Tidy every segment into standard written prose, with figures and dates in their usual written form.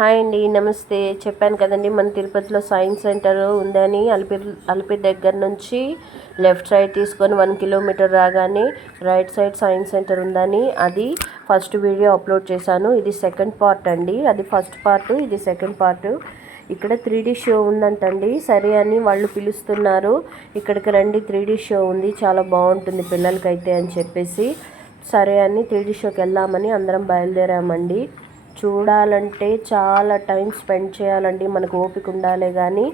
Hi అండి, నమస్తే. చెప్పాను కదండి మన తిరుపతిలో సైన్స్ సెంటర్ ఉందని. అలిపిరి దగ్గర నుంచి లెఫ్ట్ సైడ్ తీసుకొని 1 కిలోమీటర్ రాగానే రైట్ సైడ్ సైన్స్ సెంటర్ ఉందని అది ఫస్ట్ వీడియో అప్లోడ్ చేశాను. ఇది సెకండ్ పార్ట్ అండి. అది ఫస్ట్ పార్ట్, ఇది సెకండ్ పార్ట్. ఇక్కడ 3D షో ఉందంటండి. సరే అని వాళ్ళు పిలుస్తున్నారు, ఇక్కడికి రండి 3D షో ఉంది, చాలా బాగుంటుంది పిల్లలకైతే అని చెప్పేసి సరే అని 3D షోకి వెళ్దామని అందరం బయలుదేరామండి. చూడాలంటే చాలా టైం స్పెండ్ చేయాలండి, మనకు ఓపిక ఉండాలే కానీ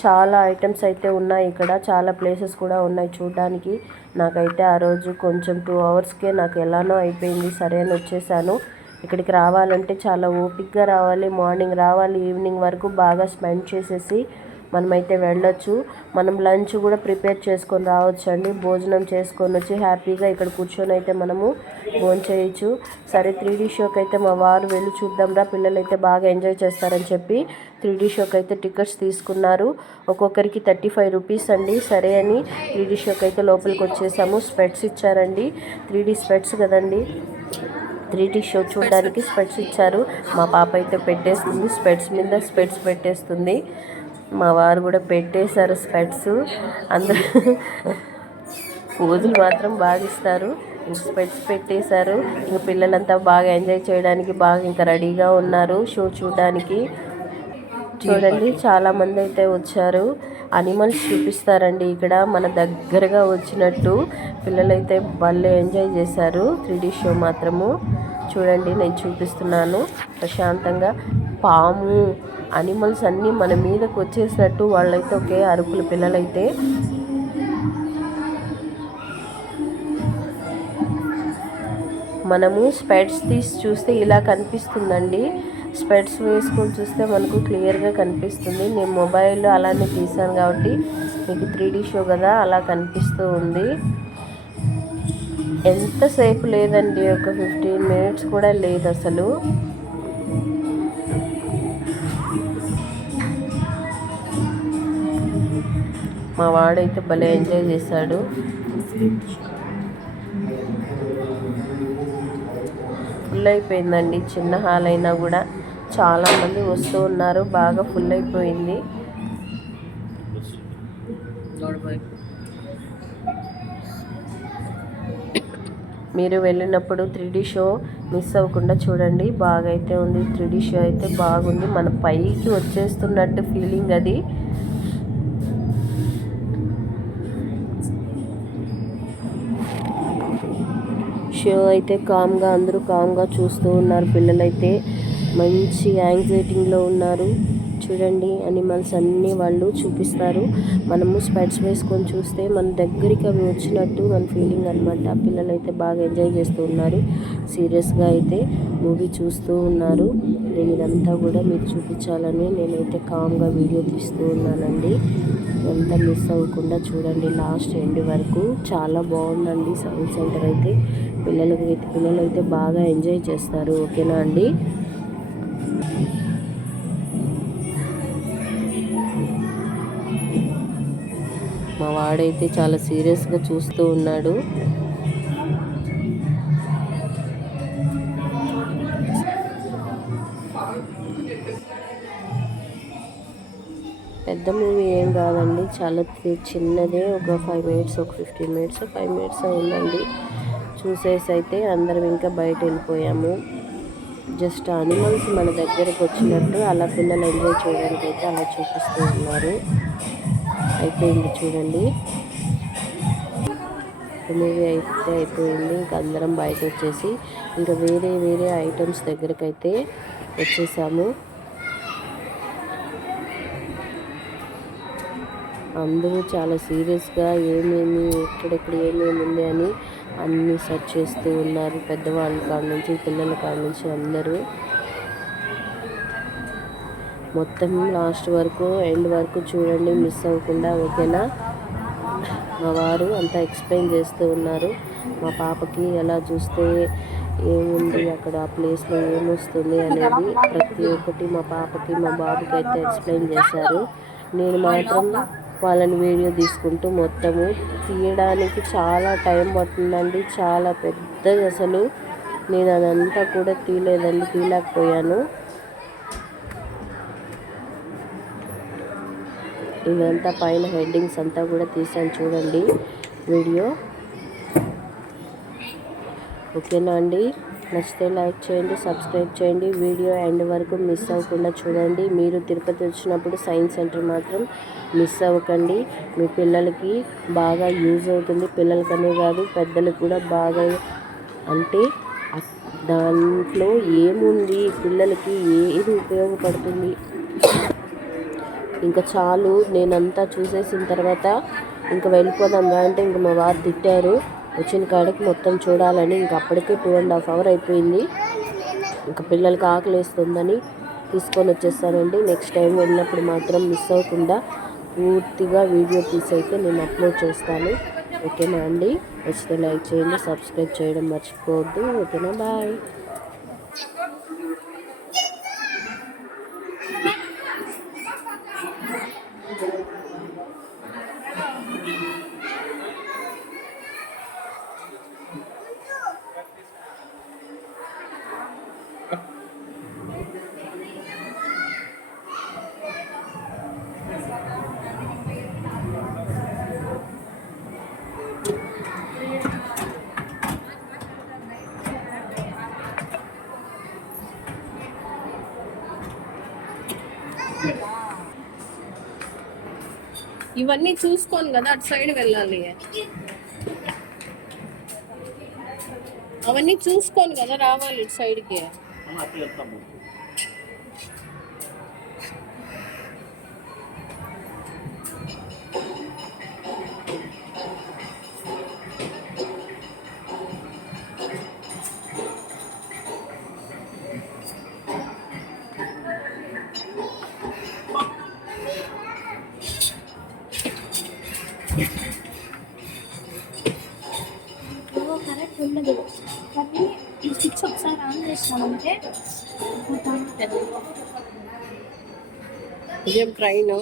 చాలా ఐటమ్స్ అయితే ఉన్నాయి ఇక్కడ, చాలా ప్లేసెస్ కూడా ఉన్నాయి చూడడానికి. నాకైతే ఆ రోజు కొంచెం 2 అవర్స్కే నాకు ఎలానో అయిపోయింది. సరే అని వచ్చేసాను. ఇక్కడికి రావాలంటే చాలా ఓపికగా రావాలి, మార్నింగ్ రావాలి, ఈవినింగ్ వరకు బాగా స్పెండ్ చేసేసి మనమైతే వెళ్ళొచ్చు. మనం లంచ్ కూడా ప్రిపేర్ చేసుకొని రావచ్చు అండి, భోజనం చేసుకొని వచ్చి హ్యాపీగా ఇక్కడ కూర్చొని అయితే మనము భోజనం చేయొచ్చు. సరే 3D షోకి అయితే మా వారు వెళ్ళి చూద్దాంరా, పిల్లలు అయితే బాగా ఎంజాయ్ చేస్తారని చెప్పి 3D షోకి అయితే టికెట్స్ తీసుకున్నారు. ఒక్కొక్కరికి 35 రూపీస్ అండి. సరే అని 3D షోకి అయితే లోపలికి వచ్చేసాము. స్పెట్స్ ఇచ్చారండి, 3D స్పెట్స్ కదండి, 3D షో చూడడానికి స్పెట్స్ ఇచ్చారు. మా పాప అయితే పెట్టేస్తుంది, స్పెట్స్ మీద స్పెట్స్ పెట్టేస్తుంది. మా వారు కూడా పెట్టేశారు స్పెట్స్. అందరూ పోజులు మాత్రం బాగా ఇస్తారు. స్పెట్స్ పెట్టేశారు. ఇంక పిల్లలంతా బాగా ఎంజాయ్ చేయడానికి బాగా ఇంకా రెడీగా ఉన్నారు షో చూడడానికి. చూడండి చాలామంది అయితే వచ్చారు. అనిమల్స్ చూపిస్తారండి ఇక్కడ, మన దగ్గరగా వచ్చినట్టు. పిల్లలైతే భలే ఎంజాయ్ చేశారు 3D షో మాత్రము. చూడండి నేను చూపిస్తున్నాను ప్రశాంతంగా. పాము, అనిమల్స్ అన్నీ మన మీదకి వచ్చేసినట్టు వాళ్ళైతే ఒకే అరుపులు పిల్లలైతే. మనము స్పెట్స్ తీసి చూస్తే ఇలా కనిపిస్తుందండి, స్పెట్స్ వేసుకొని చూస్తే మనకు క్లియర్గా కనిపిస్తుంది. నేను మొబైల్లో అలానే తీసాను కాబట్టి మీకు 3D షో కదా అలా కనిపిస్తూ ఉంది. ఎంతసేపు లేదండి, ఒక 15 మినిట్స్ కూడా లేదు అసలు. మా వాడైతే భలే ఎంజాయ్ చేశాడు. ఫుల్ అయిపోయిందండి, చిన్న హాల్ అయినా కూడా చాలామంది వస్తూ ఉన్నారు, బాగా ఫుల్ అయిపోయింది. మీరు వెళ్ళినప్పుడు 3D షో మిస్ అవ్వకుండా చూడండి, బాగా అయితే ఉంది. 3D షో అయితే బాగుంది, మన పైకి వచ్చేస్తున్నట్టు ఫీలింగ్ అది. షో అయితే కామ్గా అందరూ కామ్గా చూస్తూ ఉన్నారు. పిల్లలైతే మంచి యాంగ్జైటీలో ఉన్నారు. చూడండి అనిమల్స్ అన్నీ వాళ్ళు చూపిస్తారు. మనము స్పెట్స్ వేసుకొని చూస్తే మన దగ్గరికి అవి వచ్చినట్టు మన ఫీలింగ్ అనమాట. పిల్లలైతే బాగా ఎంజాయ్ చేస్తూ ఉన్నారు, సీరియస్గా అయితే మూవీ చూస్తూ ఉన్నారు. నేను ఇదంతా కూడా మీకు చూపించాలని నేనైతే కామ్గా వీడియో తీస్తూ ఉన్నానండి. ఎంత మిస్ అవ్వకుండా చూడండి లాస్ట్ ఎండ్ వరకు. చాలా బాగుందండి సైన్స్ సెంటర్ అయితే. పిల్లలైతే బాగా ఎంజాయ్ చేస్తారు. ఓకేనా అండి. మా వాడైతే చాలా సీరియస్గా చూస్తూ ఉన్నాడు. పెద్ద మూవీ ఏం కాదండి, చాలా చిన్నదే. ఒక 5 మినిట్స్, ఒక 15 మినిట్స్, 5 మినిట్స్ ఉందండి. చూసేసి అయితే అందరం ఇంకా బయట వెళ్ళిపోయాము. జస్ట్ అనిమల్స్ మన దగ్గరకు వచ్చినట్టు అలా పిల్లలు ఎంజాయ్ చేయడానికి అయితే అలా చూపిస్తూ ఉన్నారు. అయిపోయింది చూడండి, మూవీ అయితే అయిపోయింది. ఇంకా అందరం బయట వచ్చేసి ఇంకా వేరే ఐటమ్స్ దగ్గరికి అయితే వచ్చేసాము. అందరూ చాలా సీరియస్గా ఏమేమి ఎక్కడెక్కడ ఏమేమి ఉంది అని అన్నీ సెర్చ్ చేస్తూ ఉన్నారు. పెద్దవాళ్ళ కాడ నుంచి పిల్లల కాడ నుంచి అందరూ మొత్తం లాస్ట్ వరకు ఎండ్ వరకు చూడండి, మిస్ అవ్వకుండా. ఓకేనా. మా వారు అంతా ఎక్స్ప్లెయిన్ చేస్తూ ఉన్నారు. మా పాపకి ఎలా చూస్తే ఏముంది అక్కడ ఆ ప్లేస్లో ఏమొస్తుంది అనేది ప్రతి ఒక్కటి మా పాపకి మా బాబుకి అయితే ఎక్స్ప్లెయిన్ చేశారు. నేను మాత్రం వాళ్ళని వీడియో తీసుకుంటూ మొత్తము తీయడానికి చాలా టైం పడుతుందండి, చాలా పెద్దది అసలు. నేను అదంతా కూడా తీయలేకపోయాను. ఇదంతా పైన హెడ్డింగ్స్ అంతా కూడా తీసాను చూడండి వీడియో. ఓకేనా అండి? నచ్చితే లైక్ చేయండి, సబ్స్క్రైబ్ చేయండి. వీడియో ఎండ్ వరకు మిస్ అవ్వకుండా చూడండి. మీరు తిరుపతి వచ్చినప్పుడు సైన్స్ సెంటర్ మాత్రం మిస్ అవ్వకండి. మీ పిల్లలకి బాగా యూజ్ అవుతుంది. పిల్లలకనే కాదు పెద్దలకు కూడా బాగా, అంటే దాంట్లో ఏముంది, పిల్లలకి ఏది ఉపయోగపడుతుంది. ఇంకా చాలు, నేనంతా చూసేసిన తర్వాత ఇంకా వెళ్ళిపోదాం రా అంటే ఇంక మా వారు తిట్టారు. వచ్చిన కాడికి మొత్తం చూడాలని. ఇంక అప్పటికే 2.5 hours అయిపోయింది. ఇంకా పిల్లలకి ఆకలిస్తుందని తీసుకొని వచ్చేస్తానండి. నెక్స్ట్ టైం వెళ్ళినప్పుడు మాత్రం మిస్ అవ్వకుండా పూర్తిగా వీడియో తీసి అయితే నేను అప్లోడ్ చేస్తాను. ఓకేనా అండి? నచ్చితే లైక్ చేయండి, సబ్స్క్రైబ్ చేయడం మర్చిపోవద్దు. ఓకేనా? బాయ్. ఇవన్నీ చూసుకోను కదా, అటు సైడ్ వెళ్ళాలి. అవన్నీ చూసుకోను కదా రావాలి ఇటు సైడ్కి. కరెక్ట్ ఉండదు, కానీ ఈ స్విచ్ ఒకసారి ఆన్ చేసినామంటే ఇదేం ట్రైన్?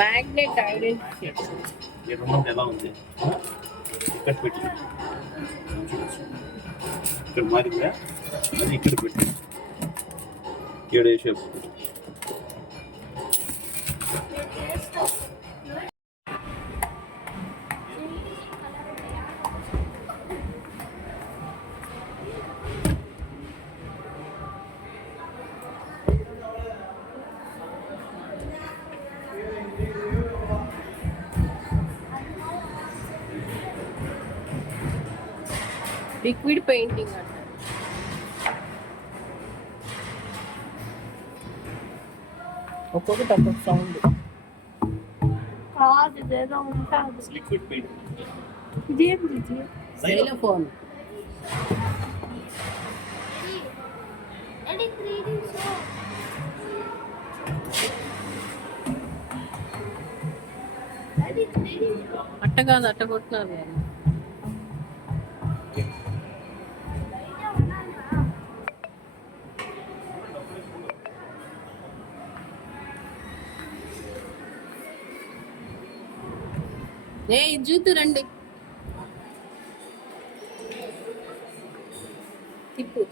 మ్యాగ్నెట్ ఐడెంటిఫికేషన్ ఎలా ఉంది ఇక్కడ పెట్టి ఇక్కడ మారిందా, అది ఇక్కడ పెట్టి ఏడేసేపు లిక్విడ్ పెయింటింగ్ అంట. ఒక్కొక్కటి ఒక్కొక్క సౌండ్. కాదు, ఇదేదో ఉంటుంది. Liquid paint. ఇదేంటి? సెల్ అట్ట కాదు, అట్ట కొట్టినారు. ఇది చూతురండి, తిప్పు.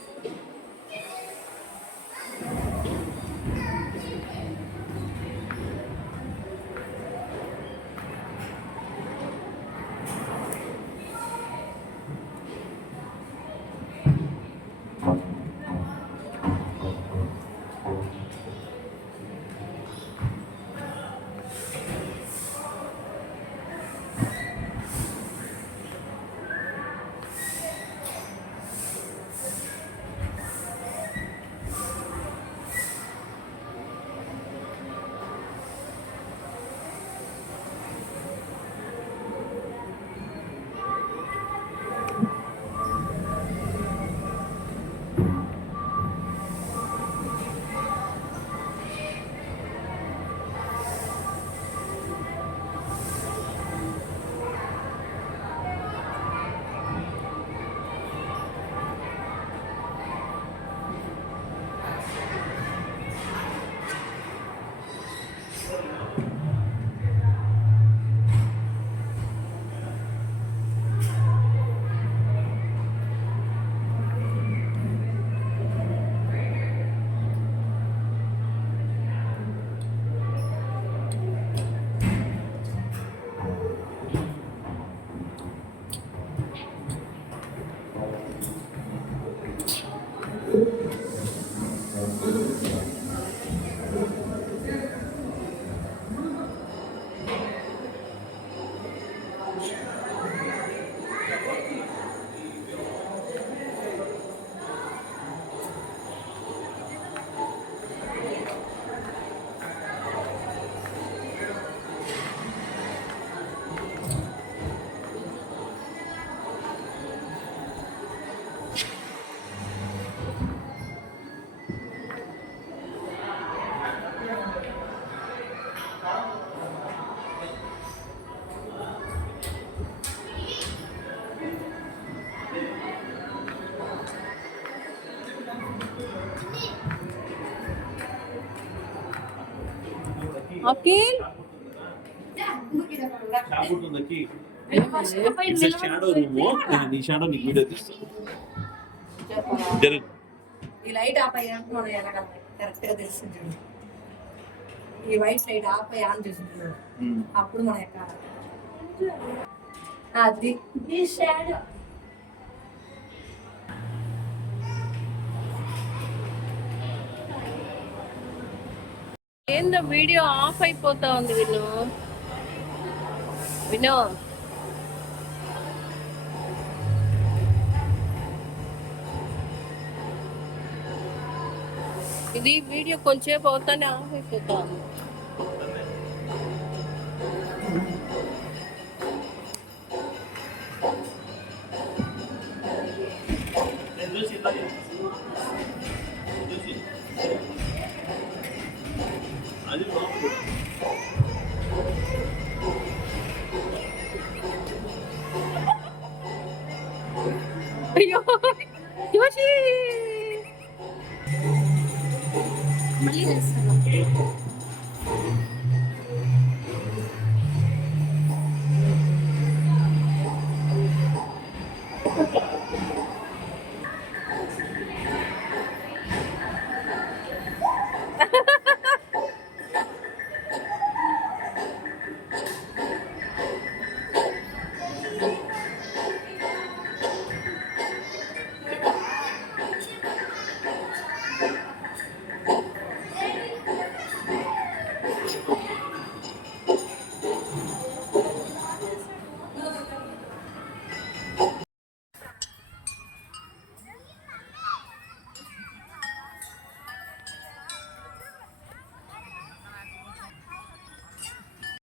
అఖిల్ షాడో రూమ్ నీ షాడో నీకు వీడియో తీస్తాను జరుగు ఈ లైట్ ఆఫ్ అయ్యి అంటున్నాడు వెనకాల కరెక్ట్ గా తెలుస్తుంది చూడు. ఈ వైట్ లైట్ ఆఫ్ అయ్యి ఆన్ చేసింది చూడు. అప్పుడు మనం ఎక్కాలి. అది ఈ షాడో ఏందో వీడియో ఆఫ్ అయిపోతా ఉంది విను విను ఇది వీడియో కొంచెంసేపు అవుతానే ఆఫ్ అయిపోతా ఉంది. అది బాగుంది అయ్యో